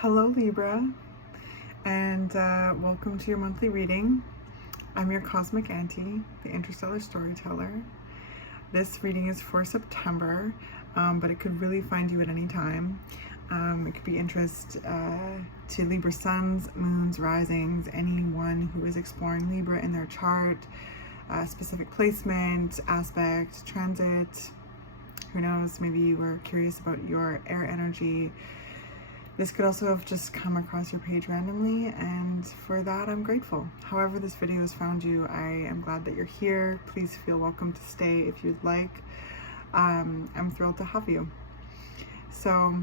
Hello Libra, and welcome to your monthly reading. I'm your cosmic auntie, the interstellar storyteller. This reading is for September, but it could really find you at any time. It could be interest to Libra suns, moons, risings, anyone who is exploring Libra in their chart, specific placement, aspect, transit. Who knows, maybe you were curious about your air energy. This could also have just come across your page randomly, and for that I'm grateful. However this video has found you, I am glad that you're here. Please feel welcome to stay if you'd like. I'm thrilled to have you. So,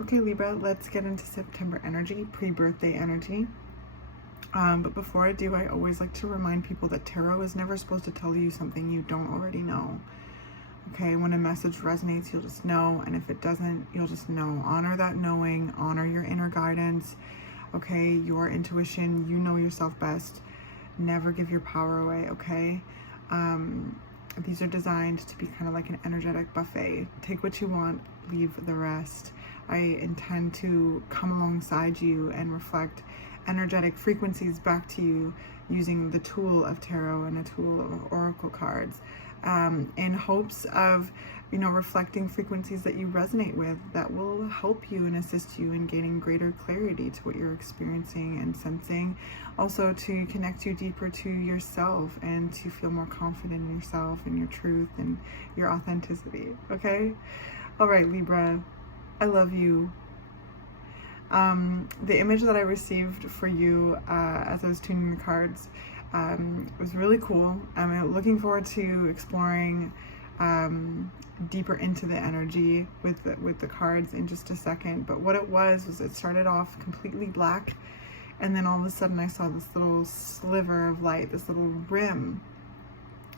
okay Libra, let's get into September energy, pre-birthday energy. But before I do, I always like to remind people that tarot is never supposed to tell you something you don't already know. Okay, when a message resonates, you'll just know, and if it doesn't, you'll just know. Honor that knowing, honor your inner guidance, okay, your intuition. You know yourself best. Never give your power away, okay? These are designed to be kind of like an energetic buffet. Take what you want, leave the rest. I intend to come alongside you and reflect energetic frequencies back to you using the tool of tarot and a tool of oracle cards. In hopes of, reflecting frequencies that you resonate with that will help you and assist you in gaining greater clarity to what you're experiencing and sensing. Also to connect you deeper to yourself and to feel more confident in yourself and your truth and your authenticity, okay? All right, Libra, I love you. The image that I received for you as I was tuning the cards was really cool. I'm looking forward to exploring deeper into the energy with the cards in just a second. But what it was it started off completely black, and then all of a sudden I saw this little sliver of light, this little rim,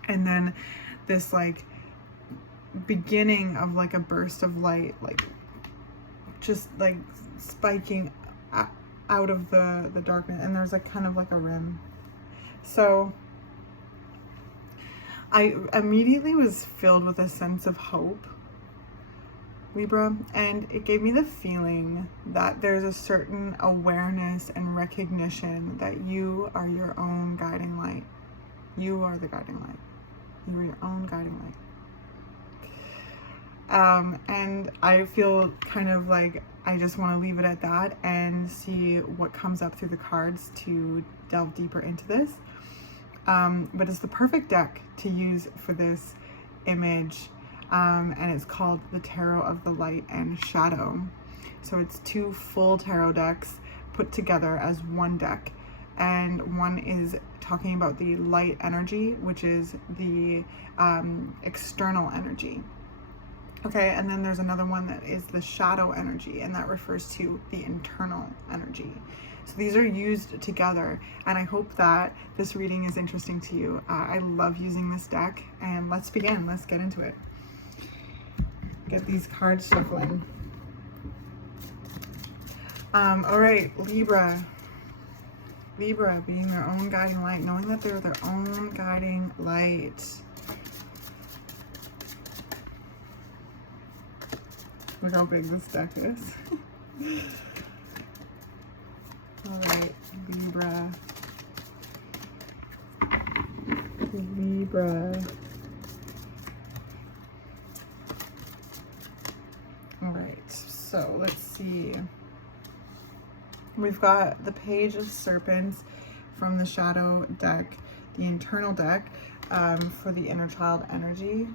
and then this like beginning of like a burst of light, like just like spiking out of the darkness, and there's like kind of like a rim. So I immediately was filled with a sense of hope, Libra, and it gave me the feeling that there's a certain awareness and recognition that you are your own guiding light. You are the guiding light. You are your own guiding light. And I feel kind of like I just want to leave it at that and see what comes up through the cards to delve deeper into this. But it's the perfect deck to use for this image, and it's called the Tarot of the Light and Shadow. So it's two full tarot decks put together as one deck, and one is talking about the light energy, which is the external energy. Okay, and then there's another one that is the shadow energy, and that refers to the internal energy. So these are used together, and I hope that this reading is interesting to you. I love using this deck, and let's begin. Let's get into it. Get these cards shuffling. All right, Libra. Libra being their own guiding light, knowing that they're their own guiding light. Look how big this deck is. All right, Libra. Libra. All right, so let's see. We've got the Page of Serpents from the Shadow deck, the internal deck, for the inner child energy.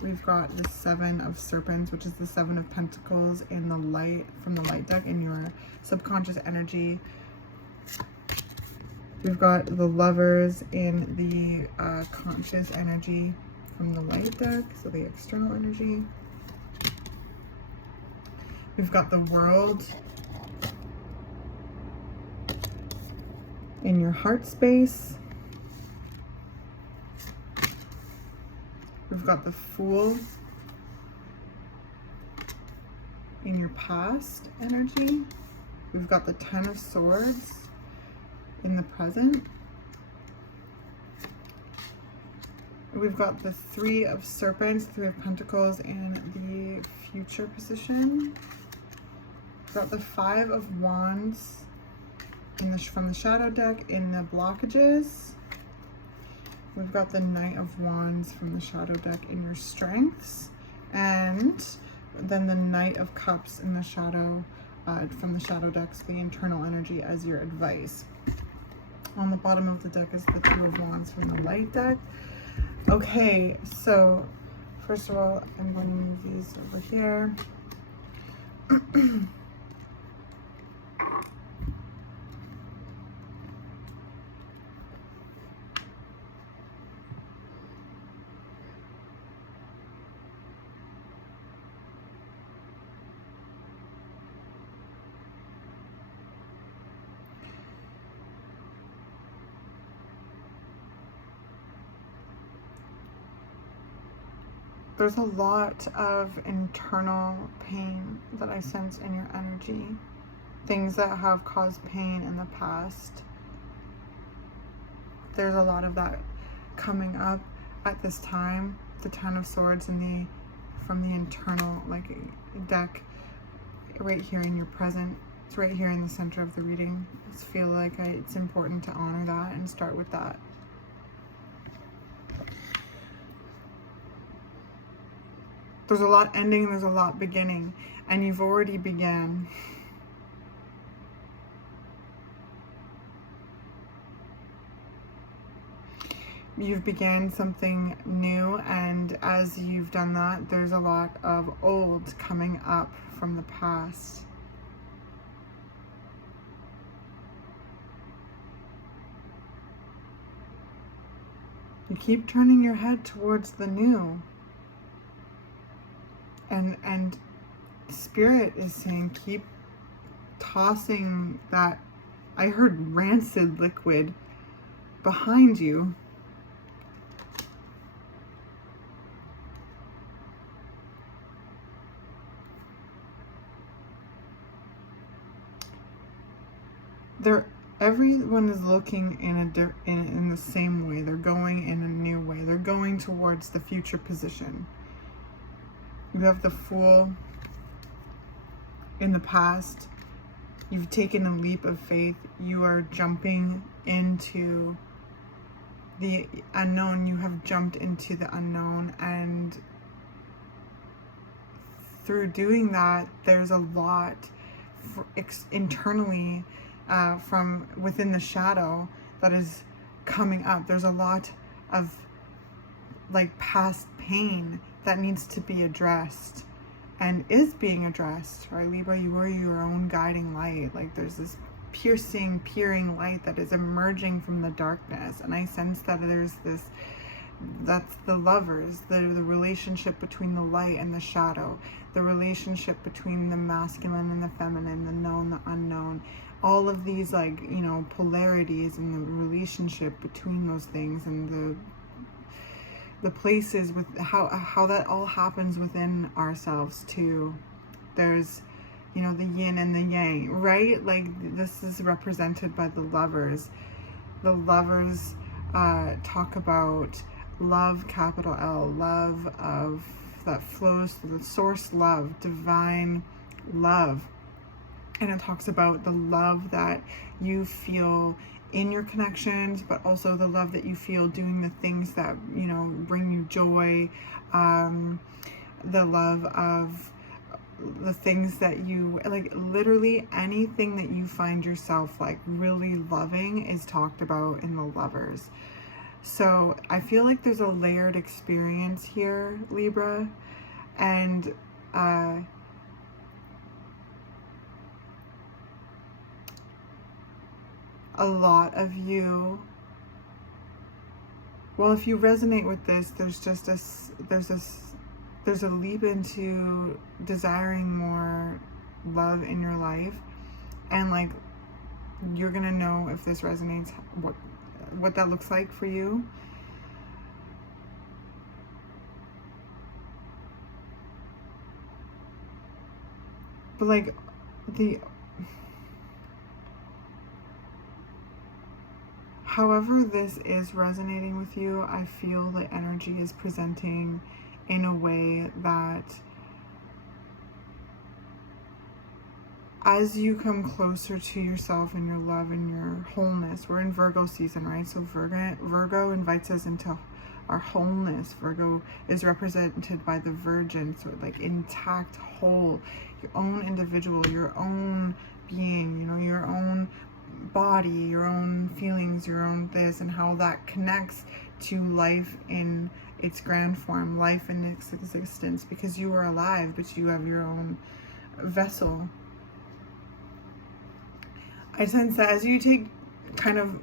We've got the Seven of Serpents, which is the Seven of Pentacles in the light, from the light deck, in your subconscious energy. We've got the Lovers in the conscious energy from the light deck, so the external energy. We've got the World in your heart space. We've got the Fool in your past energy. We've got the Ten of Swords in the present. We've got the Three of Serpents, Three of Pentacles in the future position. We've got the Five of Wands from the shadow deck in the blockages. We've got the Knight of Wands from the shadow deck in your strengths. And then the Knight of Cups in the shadow, from the shadow decks, the internal energy as your advice. On the bottom of the deck is the Two of Wands from the light deck. Okay, so first of all, I'm going to move these over here. There's a lot of internal pain that I sense in your energy. Things that have caused pain in the past. There's a lot of that coming up at this time. The Ten of Swords and from the internal deck right here in your present. It's right here in the center of the reading. I just feel like it's important to honor that and start with that. There's a lot ending, there's a lot beginning, and you've already began. You've began something new, and as you've done that, there's a lot of old coming up from the past. You keep turning your head towards the new. And Spirit is saying, keep tossing that, I heard rancid liquid, behind you. Everyone is looking in the same way. They're going in a new way. They're going towards the future position. You have the Fool in the past. You've taken a leap of faith. You are jumping into the unknown. You have jumped into the unknown, and through doing that, there's a lot internally from within the shadow that is coming up. There's a lot of past pain that needs to be addressed and is being addressed, right? Libra, you are your own guiding light. There's this peering light that is emerging from the darkness, and I sense that that's the lovers, the relationship between the light and the shadow, the relationship between the masculine and the feminine, the known, the unknown, all of these polarities in the relationship between those things, and the places with how that all happens within ourselves too. There's the yin and the yang, right? This is represented by the lovers. The lovers talk about love, capital L, love of that flows through the source love, divine love. And it talks about the love that you feel in your connections, but also the love that you feel doing the things that bring you joy, the love of the things that you literally anything that you find yourself really loving is talked about in the lovers. So I feel like there's a layered experience here, Libra, and a lot of you, well, if you resonate with this, there's a leap into desiring more love in your life, and you're gonna know if this resonates, what that looks like for you. But However this is resonating with you, I feel the energy is presenting in a way that as you come closer to yourself and your love and your wholeness, we're in Virgo season, right? So Virgo invites us into our wholeness. Virgo is represented by the Virgin, so like intact, whole, your own individual, your own being, you know, your own body, your own feelings, your own this, and how that connects to life in its grand form, life in its existence, because you are alive, but you have your own vessel. I sense that as you take kind of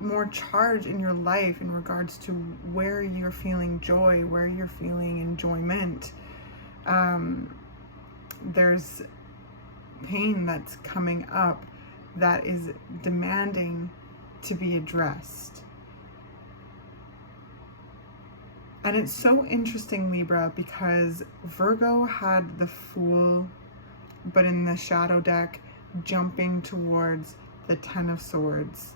more charge in your life in regards to where you're feeling joy, where you're feeling enjoyment, there's pain that's coming up that is demanding to be addressed. And it's so interesting, Libra, because Virgo had the Fool, but in the shadow deck, jumping towards the Ten of Swords.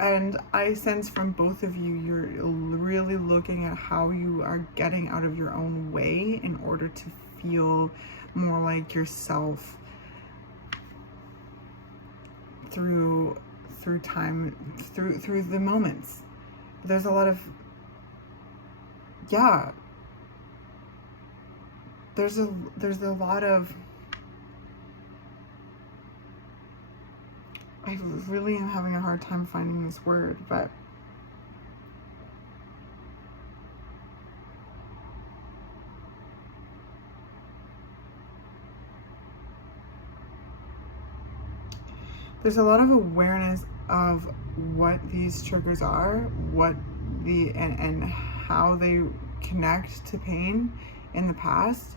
And I sense from both of you, you're really looking at how you are getting out of your own way in order to feel more like yourself through time, through the moments. There's a lot of, yeah, there's a lot of, I really am having a hard time finding this word, but there's a lot of awareness of what these triggers are, what the and how they connect to pain in the past.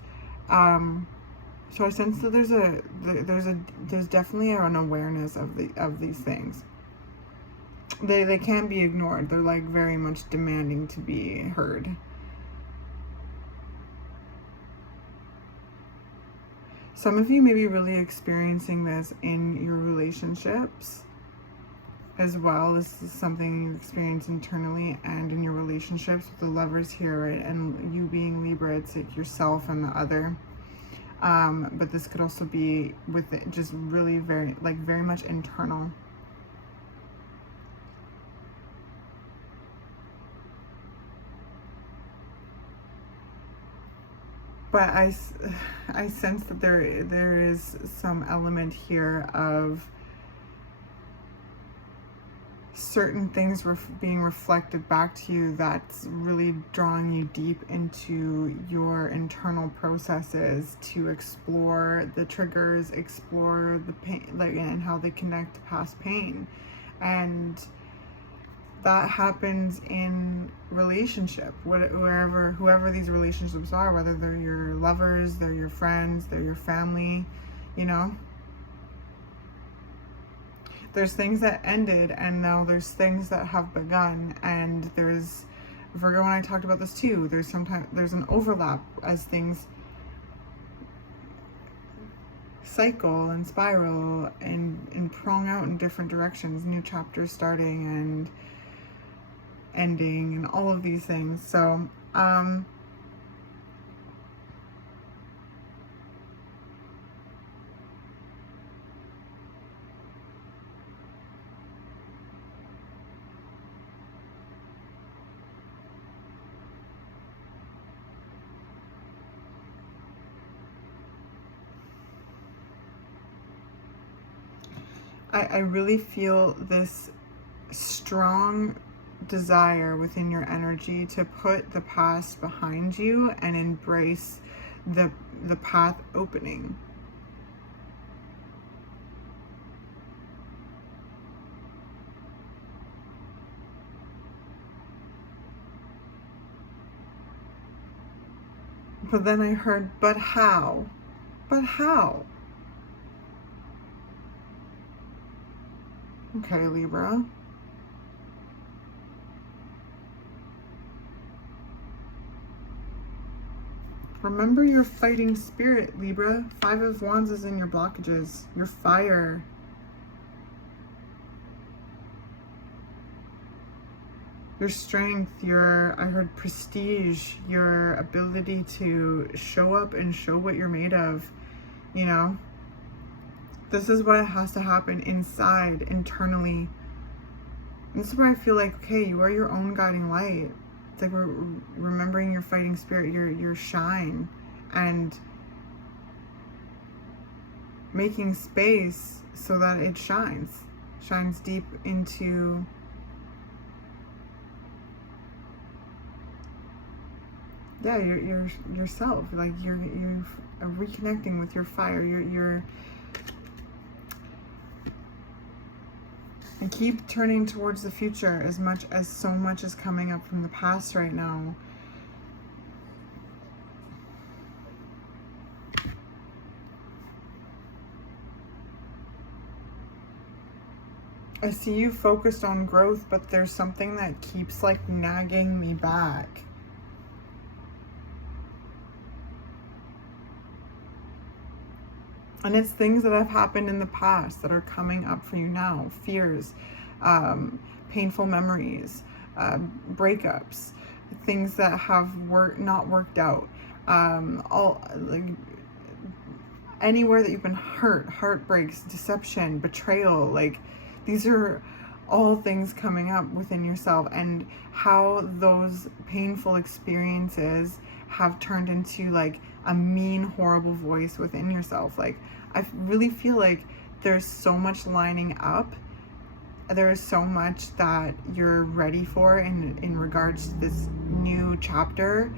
So I sense that there's definitely an awareness of these things. They can't be ignored. They're like very much demanding to be heard. Some of you may be really experiencing this in your relationships as well. This is something you experience internally and in your relationships with the Lovers here, right? And you being Libra, it's like yourself and the other. But this could also be with it just really very much internal. But I sense that there is some element here of certain things being reflected back to you that's really drawing you deep into your internal processes to explore the triggers, explore the pain, and how they connect to past pain. And that happens in relationship, whoever these relationships are, whether they're your lovers, they're your friends, they're your family, you know. There's things that ended, and now there's things that have begun, and there's, Virgo and I talked about this too, there's an overlap as things cycle and spiral and prong out in different directions, new chapters starting and ending and all of these things. So I really feel this strong desire within your energy to put the past behind you and embrace the path opening. But then I heard, but how? But how? Okay, Libra. Remember your fighting spirit, Libra. 5 of Wands is in your blockages. Your fire. your strength, I heard prestige, your ability to show up and show what you're made of, you know. This is what has to happen inside, internally. And this is where I feel like, okay, you are your own guiding light. It's like we're remembering your fighting spirit, your shine, and making space so that it shines deep into your yourself. Like you're reconnecting with your fire. You're and keep turning towards the future as much as so much is coming up from the past right now. I see you focused on growth, but there's something that keeps like nagging me back. And it's things that have happened in the past that are coming up for you now. Fears, painful memories, breakups, things that have not worked out. All like anywhere that you've been hurt, heartbreaks, deception, betrayal. Like these are all things coming up within yourself, and how those painful experiences have turned into like a mean, horrible voice within yourself. Like I really feel like there's so much lining up. There is so much that you're ready for in regards to this new chapter,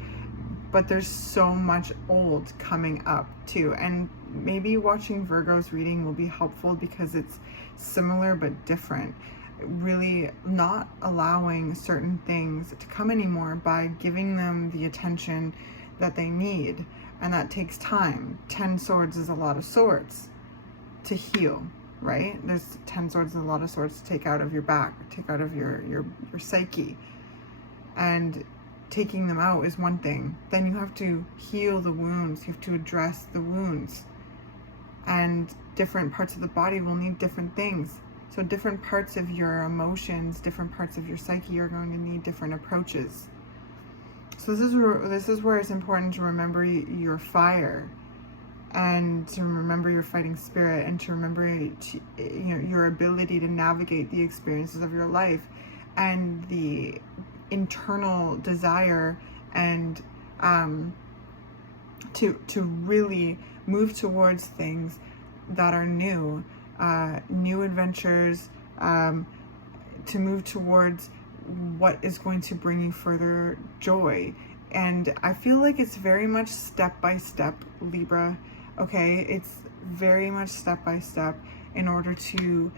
but there's so much old coming up too. And maybe watching Virgo's reading will be helpful because it's similar but different. Really not allowing certain things to come anymore by giving them the attention that they need, and that takes time. 10 swords is a lot of swords to heal, right? There's 10 swords is a lot of swords to take out of your back, take out of your psyche, and taking them out is one thing. Then you have to heal the wounds, you have to address the wounds, and different parts of the body will need different things. So different parts of your emotions, different parts of your psyche are going to need different approaches. So this is where it's important to remember your fire, and to remember your fighting spirit, and to remember your ability to navigate the experiences of your life, and the internal desire, and to really move towards things that are new adventures, to move towards what is going to bring you further joy. And I feel like it's very much step by step, Libra. Okay, it's very much step by step in order to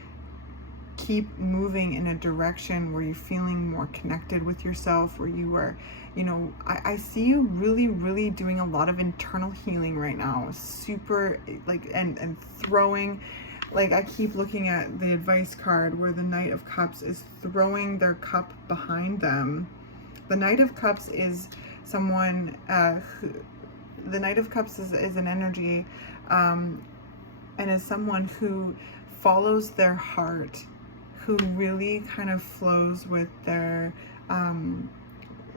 keep moving in a direction where you're feeling more connected with yourself, where you are, I see you really doing a lot of internal healing right now. Super like, and throwing, like I keep looking at the advice card where the Knight of Cups is throwing their cup behind them. The Knight of Cups is someone the Knight of Cups is an energy, and is someone who follows their heart, who really kind of flows with their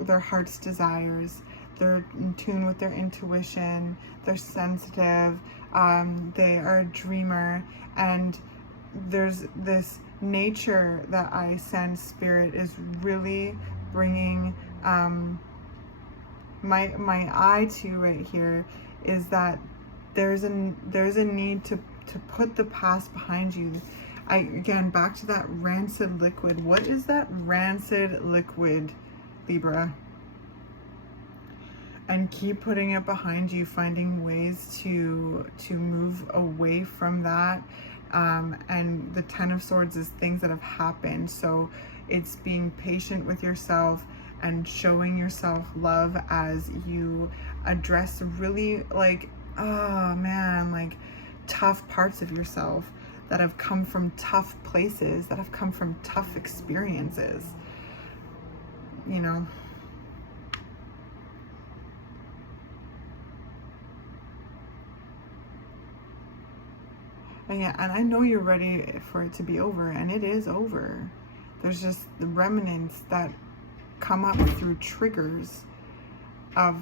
heart's desires. They're in tune with their intuition. They're sensitive. They are a dreamer, and there's this nature that I sense Spirit is really bringing my eye to right here, is that there's a need to put the past behind you. Again, back to that rancid liquid. What is that rancid liquid, Libra? And keep putting it behind you, finding ways to move away from that. And the 10 of Swords is things that have happened. So it's being patient with yourself and showing yourself love as you address really like, oh man, like tough parts of yourself that have come from tough places, that have come from tough experiences, And yeah, and I know you're ready for it to be over, and it is over. There's just the remnants that come up through triggers of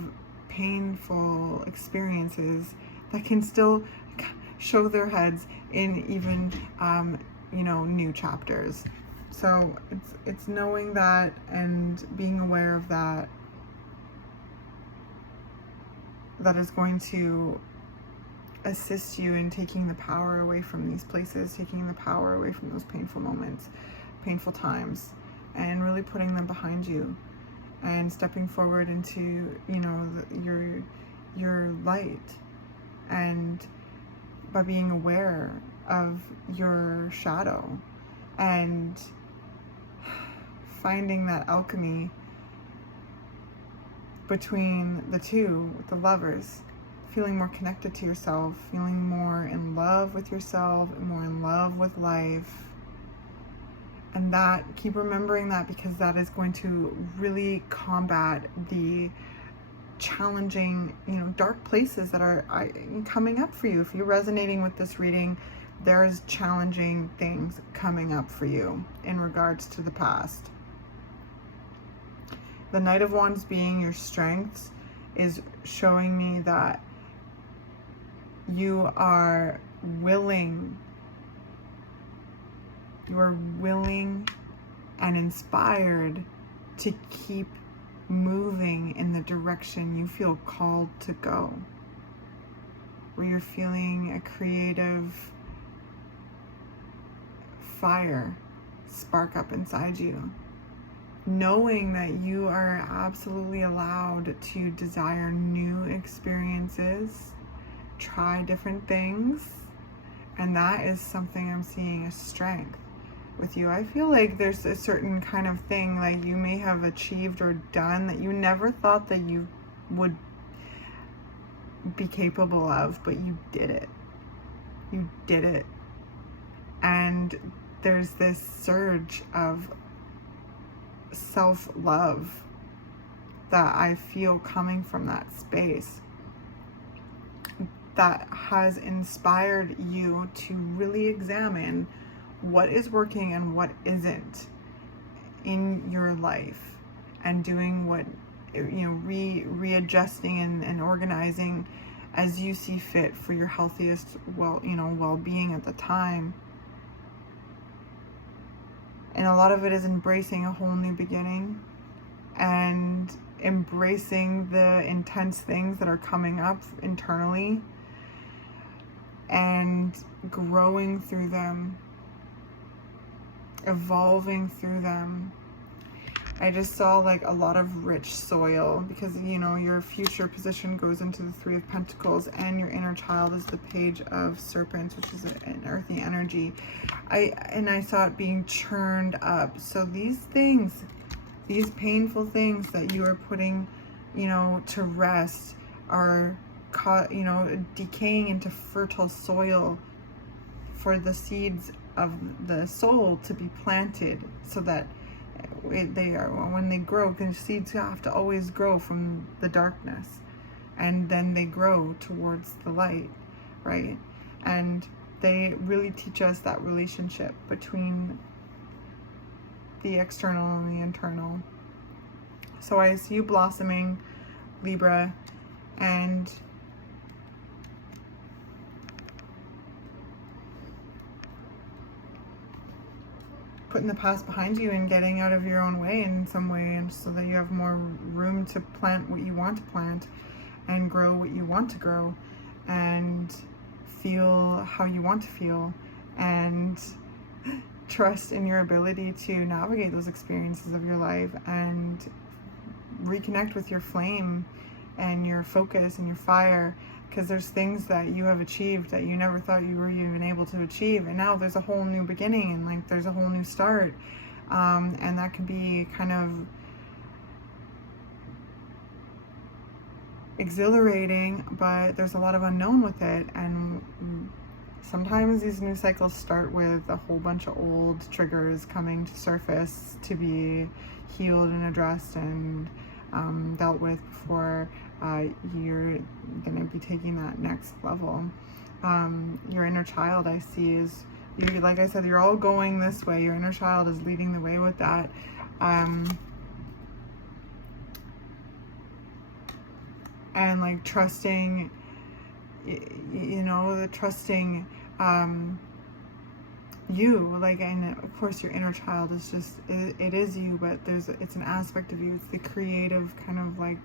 painful experiences that can still show their heads in even new chapters. So it's knowing that and being aware of that is going to assist you in taking the power away from these places, taking the power away from those painful moments, painful times, and really putting them behind you and stepping forward into your light, and by being aware of your shadow and finding that alchemy between the two, the lovers, feeling more connected to yourself, feeling more in love with yourself and more in love with life. And that, keep remembering that, because that is going to really combat the challenging, dark places that are coming up for you. If you're resonating with this reading, there's challenging things coming up for you in regards to the past. The Knight of Wands being your strengths is showing me that you are willing and inspired to keep moving in the direction you feel called to go, where you're feeling a creative fire spark up inside you, knowing that you are absolutely allowed to desire new experiences, try different things, and that is something I'm seeing as strength with you. I feel like there's a certain kind of thing like you may have achieved or done that you never thought that you would be capable of, but you did it. You did it. And there's this surge of self-love that I feel coming from that space that has inspired you to really examine what is working and what isn't in your life, and doing what, readjusting and organizing as you see fit for your healthiest well-being at the time. And a lot of it is embracing a whole new beginning and embracing the intense things that are coming up internally and growing through them, evolving through them. I just saw like a lot of rich soil, because your future position goes into the Three of Pentacles, and your inner child is the Page of Serpents, which is an earthy energy. I saw it being churned up. So these things, these painful things that you are putting to rest are decaying into fertile soil for the seeds of the soul to be planted, so that when they grow, because seeds have to always grow from the darkness, and then they grow towards the light, right? And they really teach us that relationship between the external and the internal. So I see you blossoming, Libra, and putting the past behind you and getting out of your own way in some way, and so that you have more room to plant what you want to plant and grow what you want to grow and feel how you want to feel, and trust in your ability to navigate those experiences of your life and reconnect with your flame and your focus and your fire, because there's things that you have achieved that you never thought you were even able to achieve, and now there's a whole new beginning, and like there's a whole new start, and that can be kind of exhilarating, but there's a lot of unknown with it. And sometimes these new cycles start with a whole bunch of old triggers coming to surface to be healed and addressed and dealt with before you're going to be taking that next level. Your inner child, I see, is, like I said, you're all going this way. Your inner child is leading the way with that. and like trusting, you know, the trusting you, like, and of course your inner child is just, it is you, but it's an aspect of you. It's the creative kind of like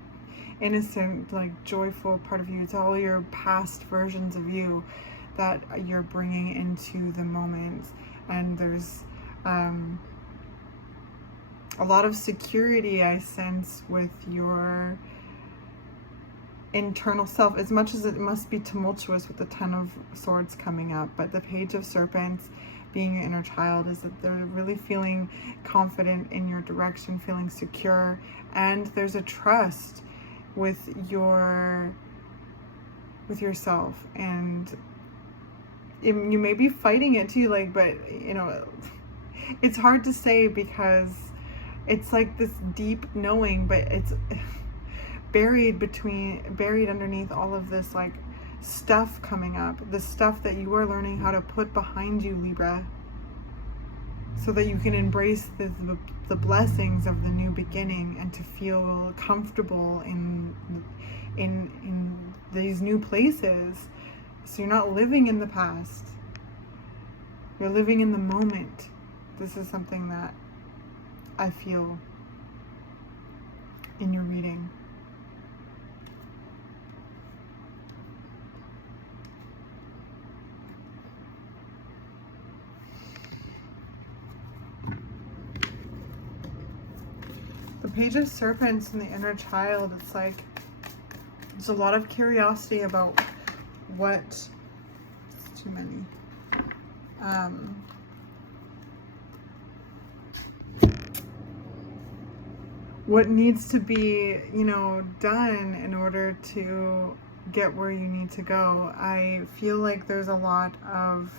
innocent, like joyful part of you. It's all your past versions of you that you're bringing into the moment. And there's a lot of security I sense with your internal self, as much as it must be tumultuous with the Ten of Swords coming up. But the Page of Serpents being your inner child is that they're really feeling confident in your direction, feeling secure, and there's a trust with yourself. And you may be fighting it too, like, but you know, it's hard to say because it's like this deep knowing, but it's buried underneath all of this like stuff coming up, the stuff that you are learning how to put behind you, Libra, so that you can embrace the blessings of the new beginning and to feel comfortable in these new places. So you're not living in the past, you're living in the moment. This is something that I feel in your reading. The Page of Serpents and the inner child, it's like there's a lot of curiosity about what, it's too many, what needs to be, you know, done in order to get where you need to go. I feel like there's a lot of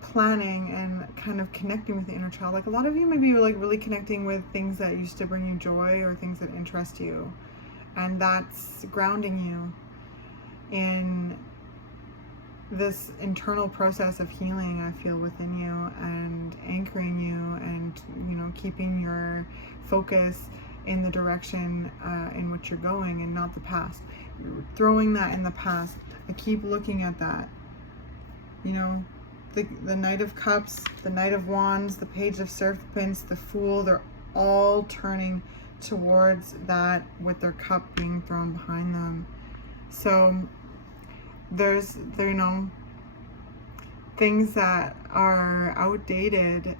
planning and kind of connecting with the inner child. Like a lot of you maybe you're like really connecting with things that used to bring you joy or things that interest you, and that's grounding you in this internal process of healing, I feel, within you, and anchoring you, and you know, keeping your focus in the direction in which you're going and not the past. You're throwing that in the past. I keep looking at that, you know, the Knight of Cups, the Knight of Wands, the Page of Serpents, the Fool, they're all turning towards that with their cup being thrown behind them. So there's, you know, things that are outdated.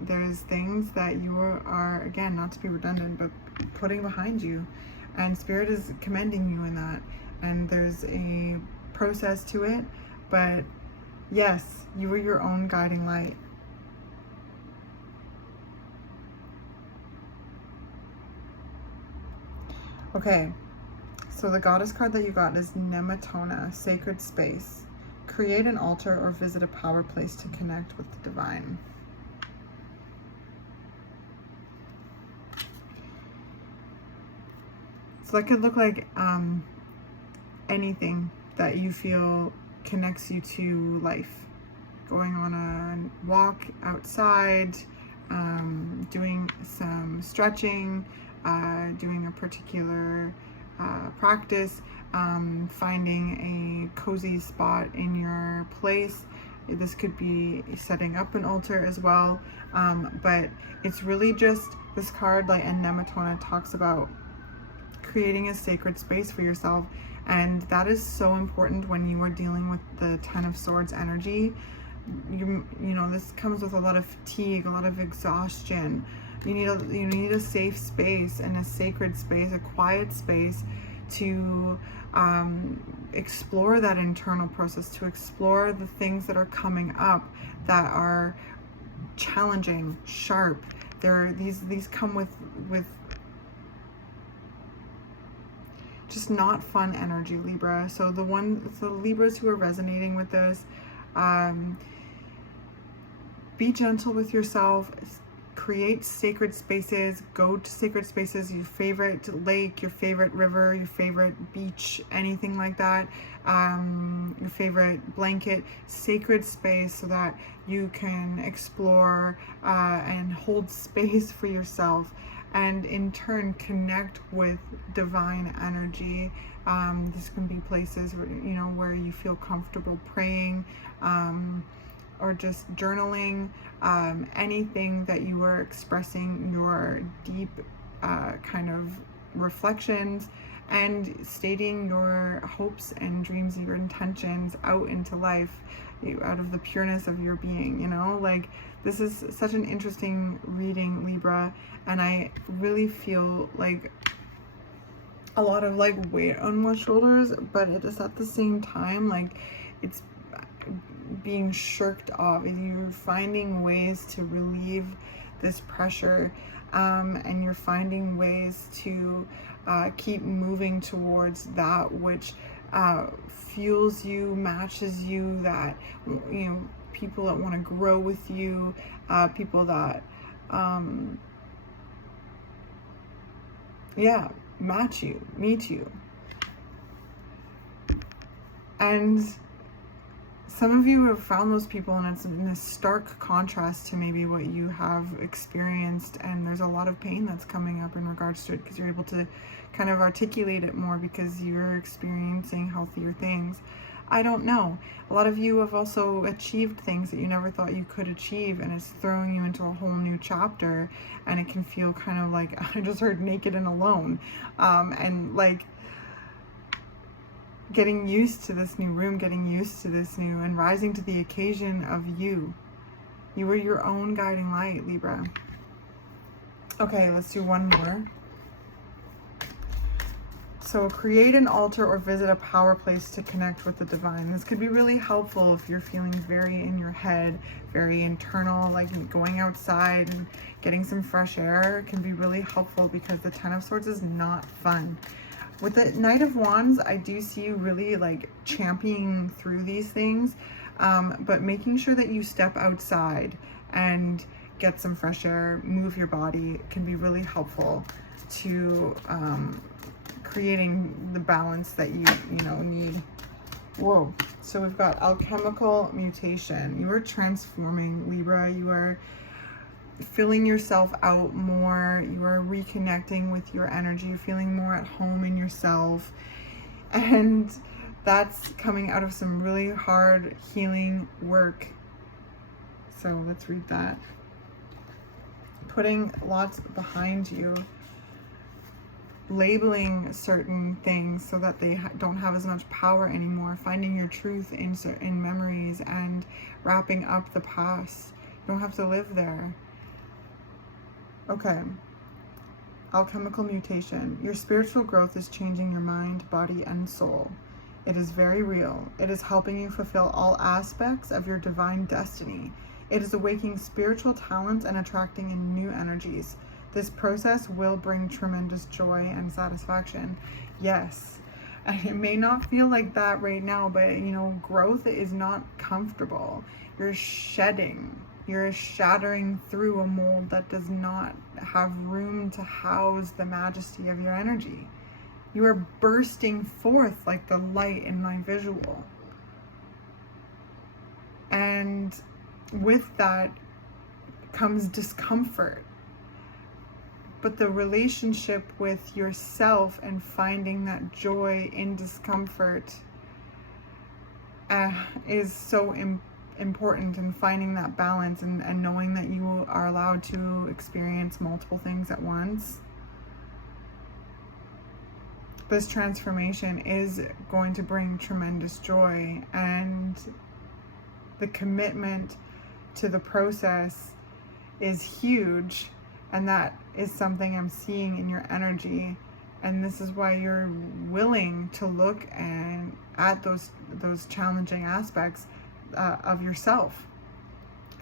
There's things that you are, again, not to be redundant, but putting behind you. And Spirit is commending you in that. And there's a process to it. But yes, you are your own guiding light. Okay. So the goddess card that you got is Nematona, sacred space. Create an altar or visit a power place to connect with the divine. So that could look like anything that you feel connects you to life. Going on a walk outside, doing some stretching, doing a particular practice, finding a cozy spot in your place. This could be setting up an altar as well, but it's really just this card, like, and Nematona talks about creating a sacred space for yourself, and that is so important when you are dealing with the Ten of Swords energy. You know, this comes with a lot of fatigue, a lot of exhaustion. You need a safe space and a sacred space, a quiet space to explore that internal process, to explore the things that are coming up that are challenging, sharp. These come with just not fun energy, Libra. So the Libras who are resonating with this, be gentle with yourself. Create sacred spaces. Go to sacred spaces, your favorite lake, your favorite river, your favorite beach, anything like that, your favorite blanket, sacred space, so that you can explore and hold space for yourself. and in turn connect with divine energy. This can be places where, where you feel comfortable praying, or just journaling, anything that you are expressing your deep kind of reflections and stating your hopes and dreams, your intentions out into life, out of the pureness of your being, like this is such an interesting reading, Libra, and I really feel like a lot of like weight on my shoulders, but it is at the same time like it's being shirked off. You're finding ways to relieve this pressure, and you're finding ways to keep moving towards that which fuels you, matches you, that people that want to grow with you, people that match you, meet you. And some of you have found those people, and it's in a stark contrast to maybe what you have experienced, and there's a lot of pain that's coming up in regards to it because you're able to kind of articulate it more because you're experiencing healthier things. I don't know. A lot of you have also achieved things that you never thought you could achieve, and it's throwing you into a whole new chapter, and it can feel kind of like, I just heard naked and alone, and like getting used to this new room, getting used to this new, and rising to the occasion of you. You are your own guiding light, Libra. Okay, let's do one more. So create an altar or visit a power place to connect with the divine. This could be really helpful if you're feeling very in your head, very internal, like going outside and getting some fresh air can be really helpful because the Ten of Swords is not fun. With the Knight of Wands, I do see you really like championing through these things, but making sure that you step outside and get some fresh air, move your body can be really helpful to creating the balance that you need. Whoa. So we've got alchemical mutation. You are transforming, Libra. You are filling yourself out more. You are reconnecting with your energy. You're feeling more at home in yourself. And that's coming out of some really hard healing work. So let's read that. Putting lots behind you. Labeling certain things so that they don't have as much power anymore. Finding your truth in memories and wrapping up the past. You don't have to live there. Okay. Alchemical mutation. Your spiritual growth is changing your mind, body, and soul. It is very real. It is helping you fulfill all aspects of your divine destiny. It is awakening spiritual talents and attracting in new energies. This process will bring tremendous joy and satisfaction. Yes. And it may not feel like that right now, but growth is not comfortable. You're shedding. You're shattering through a mold that does not have room to house the majesty of your energy. You are bursting forth like the light in my visual. And with that comes discomfort. But the relationship with yourself and finding that joy in discomfort is so important, and finding that balance and knowing that you are allowed to experience multiple things at once. This transformation is going to bring tremendous joy, and the commitment to the process is huge. And that is something I'm seeing in your energy. And this is why you're willing to look at those challenging aspects of yourself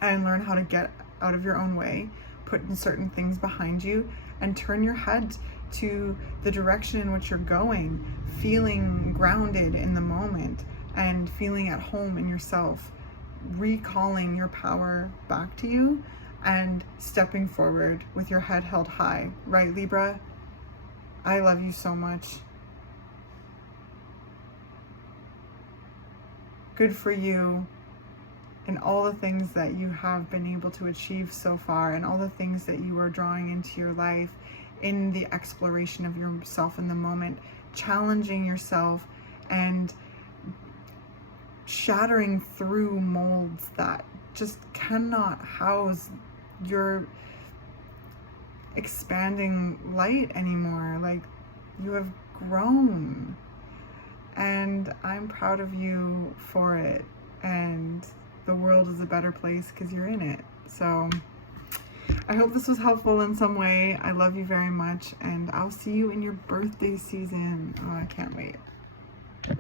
and learn how to get out of your own way, put certain things behind you, and turn your head to the direction in which you're going, feeling grounded in the moment and feeling at home in yourself, recalling your power back to you, and stepping forward with your head held high. Right, Libra? I love you so much. Good for you. and all the things that you have been able to achieve so far, and all the things that you are drawing into your life in the exploration of yourself in the moment, challenging yourself and shattering through molds that just cannot house your expanding light anymore. Like, you have grown, and I'm proud of you for it, and the world is a better place because you're in it. So I hope this was helpful in some way. I love you very much, and I'll see you in your birthday season. Oh, I can't wait.